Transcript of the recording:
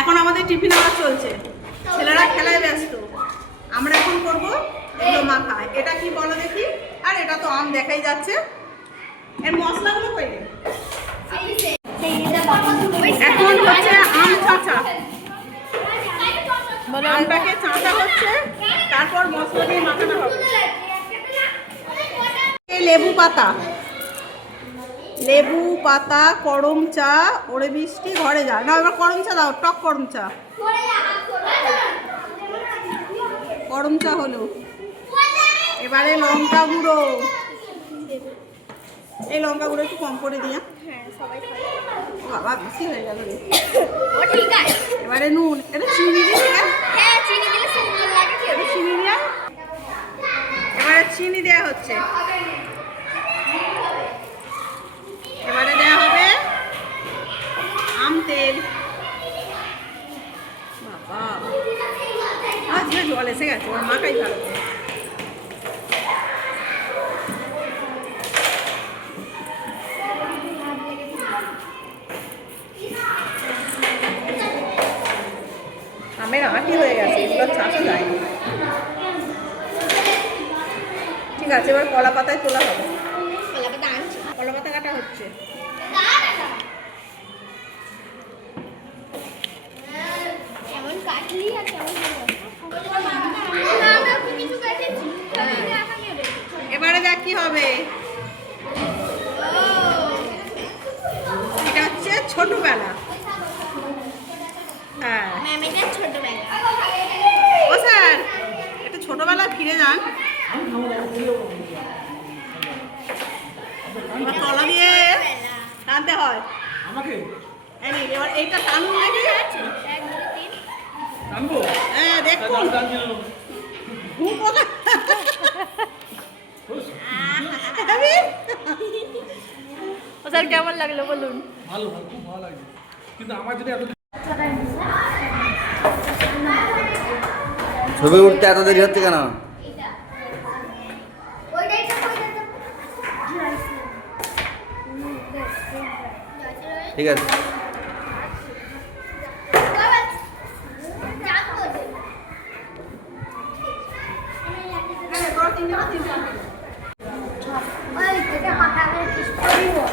এখন আমাদের tiffin hour চলছে, ছেলেরা খেলায় ব্যস্ত। আমরা এখন করবো এগুলো মাখা। এটা কি বলো দেখি? আর এটা তো আম দেখাই যাচ্ছে। এর মশলাগুলো কই? এখন হচ্ছে আম চাঁচা, আমটাকে চাঁচা হচ্ছে, তারপর মশলা দিয়ে মাখানো হবে। লেবু পাতা, লেবু পাতা, করম চা, ওরে বৃষ্টি ঘরে যা। না, এবার করম চা দাও, টক করম চা। করম চা হলো। এবারে লঙ্কা গুঁড়ো, এই লঙ্কা গুঁড়ো একটু কম করে দিয়া। বাবা বেশি হয়ে গেল রে। এবারে নুন, এটা চিনি দিলে চিনি দিয়া। এবারে চিনি দেওয়া হচ্ছে। এবারে দেওয়া হবে আম তেল। বাবা আজকে জল এসে গেছে, ওর মাখাই ভালো। আমের আঁটি হয়ে গেছে, এগুলো চাষা যায়নি। ঠিক আছে, এবার কলা পাতায় তোলা হবে। কলা পাতা কাটা হচ্ছে। এবারে দেখ কি হবে। এটা হচ্ছে ছোটবেলা। হ্যাঁ ছোটবেলা। ও স্যার, একটু ছোটবেলা ফিরে যান। তলা দিয়ে টানতে হয় আমাকে। এবার এইটা টানুন দেখি। হ্যাঁ দেখুন, স্যার কেমন লাগলো বলুন? ভালো, খুব ভালো লাগলো। কিন্তু আমার যদি এত ছবি উঠতে এত দেরি হচ্ছে কেন? ঠিক আছে। Oi, você quer matar minha história?